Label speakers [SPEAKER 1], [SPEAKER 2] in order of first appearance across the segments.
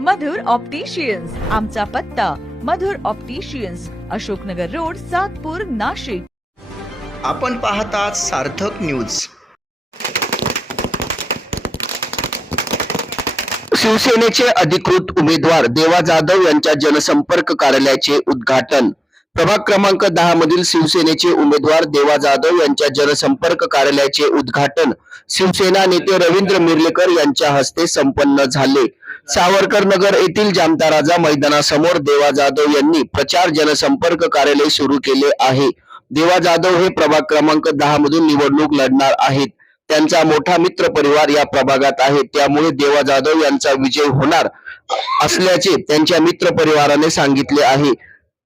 [SPEAKER 1] मधुर opticians. आमचा पत्ता Madhur opticians Ashoknagar road Satpur Nashik.
[SPEAKER 2] आपण पाहतात सार्थक न्यूज. शिवसेनेचे अधिकृत उमेदवार देवा जाधव यांच्या जनसंपर्क कार्यालयाचे उद्घाटन. प्रभाग क्रमांक दहा मधील शिवसेनेचे उमेदवार देवा जाधव यांच्या जनसंपर्क कार्यालयाचे उद्घाटन शिवसेना नेते रवींद्र मिर्लेकर यांच्या हस्ते संपन्न झाले. सावरकर नगर येथील जामता राजा मैदानासमोर देवा जाधव यांनी प्रचार जनसंपर्क कार्यालय सुरू केले आहे. देवा जाधव हे प्रभाग क्रमांक दहा मधून निवडणूक लढणार आहेत. त्यांचा मोठा मित्र परिवार या प्रभागात आहे. त्यामुळे देवा जाधव यांचा विजय होणार असल्याचे त्यांच्या मित्र परिवाराने सांगितले आहे.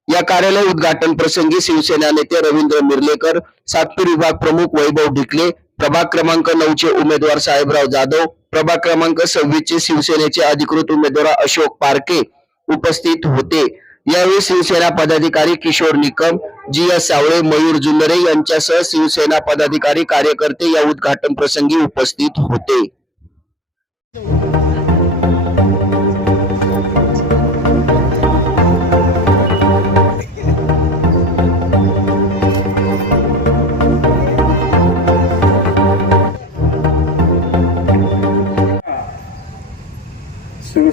[SPEAKER 2] या कार्यालय उद्घाटन प्रसंगी शिवसेना नेते रवींद्र मिरलेकर सातपूर विभाग प्रमुख वैभव ढिकले प्रभाग क्रमांक नऊचे उमेदवार साहेबराव जाधव प्रभाग क्रमांक सव्वीसचे शिवसेनेचे अधिकृत उमेदवार अशोक पारके उपस्थित होते. यावेळी शिवसेना पदाधिकारी किशोर निकम जी एस सावळे मयूर जुन्नरे यांच्यासह शिवसेना पदाधिकारी कार्यकर्ते या उद्घाटन प्रसंगी उपस्थित होते.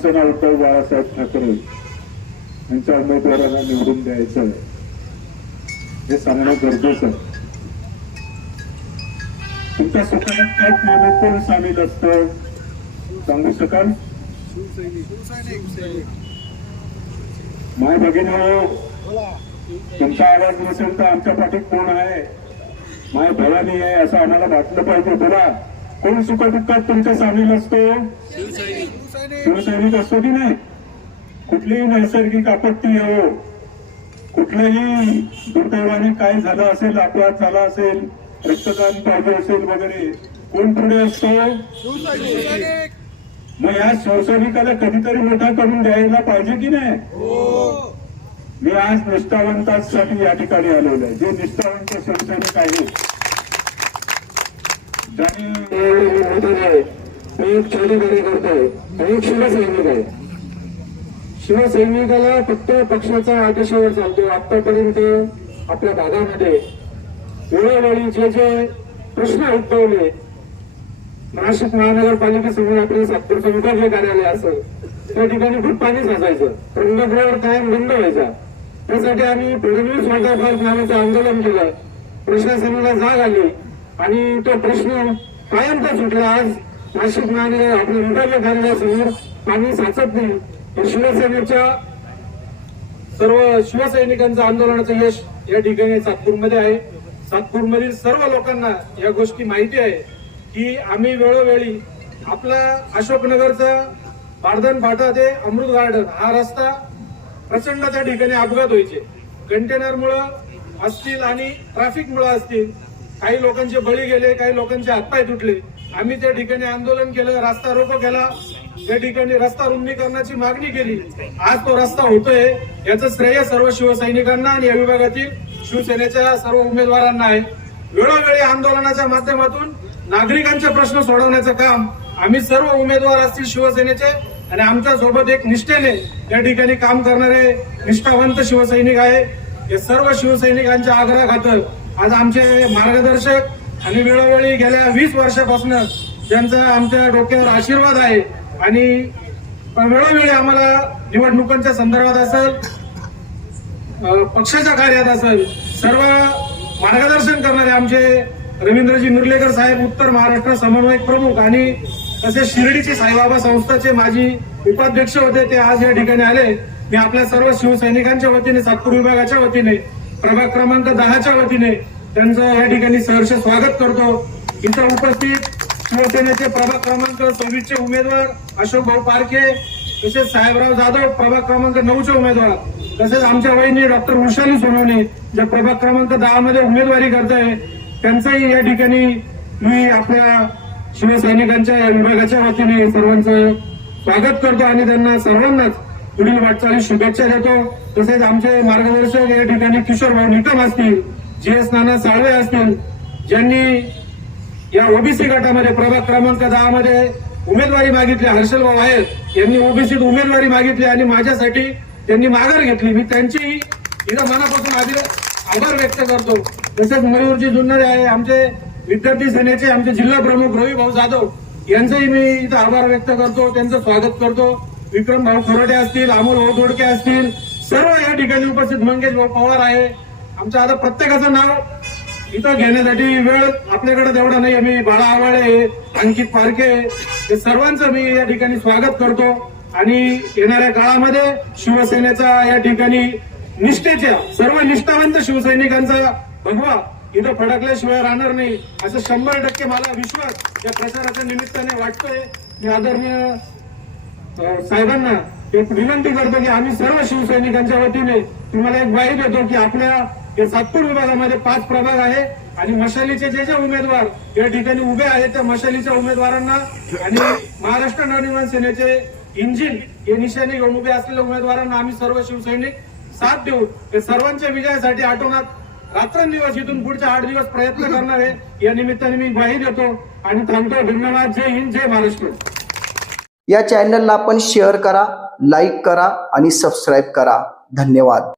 [SPEAKER 3] शिवसेना उद्धव बाळासाहेब ठाकरे यांच्या उमेदवारांना निवडून द्यायचं हे सांगणं गरजेचं आहे. तुमच्या सुखात नेमक कोण सामील असतं सांगू शकाल? माय भगिनी तुमचा आवाज नसेल तर आमच्या पाठीत कोण आहे? माय भवानी आहे असं आम्हाला वाटलं पाहिजे. बोला कोण सुखदुःखात तुमच्या सामील असतो? शिवसैनिक असतो की नाही. कुठलीही नैसर्गिक आपत्ती येऊ कुठल्याही दुर्दैवाने काय झालं असेल अपघात झाला असेल रक्तदान पाहिजे असेल वगैरे कोण पुढे असतो? मग या शिवसैनिकाला कधीतरी मोठा करून द्यायला पाहिजे की नाही? मी आज निष्ठावंतांसाठी या ठिकाणी आलेलो आहे. जे निष्ठावंत शिवसैनिक आहेत ज्यांनी
[SPEAKER 4] एक छोटी गाडी आहे आणि एक शिवसैनिक आहे. शिवसैनिकाला फक्त पक्षाचा आदेशावर चालतो. आतापर्यंत आपल्या भागामध्ये वेळोवेळी जे जे प्रश्न उद्भवले नाशिक महानगरपालिकेसमोर आपलं सातपूरचं विभागीय कार्यालय असेल त्या ठिकाणी खूप पाणी साचायचं. रंगगृहावर कायम बंद व्हायचा. त्यासाठी आम्ही फडणवीस वाटा नावाचं आंदोलन केलं. प्रशासनाला जाग आली आणि तो प्रश्न कायमचा सुटला. आज नाशिक महानगर आपल्या विभागीय कार्यालयासमोर पाणी साचत नाही शिवसेनेच्या सर्व शिवसैनिकांचं आंदोलनाचं यश या ठिकाणी सातपूरमध्ये आहे. सातपूरमधील सर्व लोकांना या गोष्टी माहिती आहे की आम्ही वेळोवेळी आपला अशोकनगरचा बार्धन फाटा ते अमृत गार्डन हा रस्ता प्रचंड त्या ठिकाणी अपघात व्हायचे. कंटेनरमुळं असतील आणि ट्रॅफिकमुळं असतील काही लोकांचे बळी गेले काही लोकांचे हातपाय तुटले. आम्ही त्या ठिकाणी आंदोलन केलं रस्ता रोको केला. त्या ठिकाणी रस्ता रुंदीकरणाची मागणी केली. आज तो रस्ता होतोय याचं श्रेय सर्व शिवसैनिकांना आणि या विभागातील शिवसेनेच्या सर्व उमेदवारांना आहे. वेळोवेळी आंदोलनाच्या माध्यमातून नागरिकांचे प्रश्न सोडवण्याचं काम आम्ही सर्व उमेदवार असतील शिवसेनेचे आणि आमच्यासोबत एक निष्ठेने या ठिकाणी काम करणारे निष्ठावंत शिवसैनिक आहे. हे सर्व शिवसैनिकांच्या आग्रहाखातर आज आमचे मार्गदर्शक आणि वेळोवेळी गेल्या वीस वर्षापासून त्यांचा आमच्या डोक्यावर आशीर्वाद आहे. आणि वेळोवेळी आम्हाला निवडणुकांच्या संदर्भात असेल पक्षाच्या कार्यात असेल सर्व मार्गदर्शन करणारे आमचे रवींद्रजी मिर्लेकर साहेब उत्तर महाराष्ट्र समन्वयक प्रमुख आणि तसेच शिर्डीचे साईबाबा संस्थाचे माजी उपाध्यक्ष होते ते आज या ठिकाणी आले. मी आपल्या सर्व शिवसैनिकांच्या वतीने सातपूर विभागाच्या वतीने प्रभाग क्रमांक दहाच्या वतीने त्यांचं या ठिकाणी सहर्ष स्वागत करतो. इथं उपस्थित शिवसेनेचे प्रभाग क्रमांक सव्वीसचे उमेदवार अशोक भाऊ पारखे तसेच साहेबराव जाधव प्रभाग क्रमांक नऊचे उमेदवार तसेच आमच्या वहिनी डॉक्टर उषाली सोनवणे ज्या प्रभाग क्रमांक दहा मध्ये उमेदवारी करत आहे त्यांचाही या ठिकाणी मी आपल्या शिवसैनिकांच्या या विभागाच्या वतीने सर्वांचं स्वागत करतो आणि त्यांना सर्वांनाच पुढील वाटचाली शुभेच्छा देतो. तसेच आमचे मार्गदर्शक या ठिकाणी किशोर भाऊ निकम असतील जे एस नाना साळवे असतील ज्यांनी या ओबीसी गटामध्ये प्रभाग क्रमांक दहा मध्ये उमेदवारी मागितली हर्षल भाऊ आहेत यांनी ओबीसीत उमेदवारी मागितली आणि माझ्यासाठी त्यांनी माघार घेतली. मी त्यांची इथं मनापासून आभार व्यक्त करतो. तसेच मयूरजी जुन्नरे आहे आमचे विद्यार्थी सेनेचे आमचे जिल्हा प्रमुख रवी भाऊ जाधव यांचंही मी इथं आभार व्यक्त करतो त्यांचं स्वागत करतो. विक्रम भाऊ खोरटे असतील अमोल भाऊ दोडके असतील सर्व या ठिकाणी उपस्थित मंगेश भाऊ पवार आहे. आमच्या आता प्रत्येकाचं नाव इथं घेण्यासाठी वेळ आपल्याकडे तेवढा नाही. मी बाळा आवाळे अंकित पारखे हे सर्वांचं मी या ठिकाणी स्वागत करतो. आणि येणाऱ्या काळामध्ये शिवसेनेचा या ठिकाणी निष्ठेच्या सर्व निष्ठावंत शिवसैनिकांचा भगवा इथं फडकल्याशिवाय राहणार नाही. असं शंभर टक्के मला विश्वास या प्रचाराच्या निमित्ताने वाटतोय. मी आदरणीय साहेबांना एक विनंती करतो की आम्ही सर्व शिवसैनिकांच्या वतीने तुम्हाला एक ग्वाही देतो की आपल्या या सातपूर विभागामध्ये पाच प्रभाग आहे आणि मशालीचे जे जे उमेदवार या ठिकाणी उभे आहेत त्या मशालीच्या उमेदवारांना आणि महाराष्ट्र नवनिर्माण सेनेचे इंजिन हे निशाने घेऊन उभे असलेल्या उमेदवारांना आम्ही सर्व शिवसैनिक साथ देऊ हे सर्वांच्या विजयासाठी आठवणात रात्रंदिवस इथून पुढच्या आठ दिवस प्रयत्न करणार आहे. या निमित्ताने मी ग्वाही देतो आणि थांबतो. धन्यवाद. जय हिंद जय महाराष्ट्र.
[SPEAKER 5] या चॅनलला आपण शेअर करा लाईक करा आणि सबस्क्राईब करा. धन्यवाद.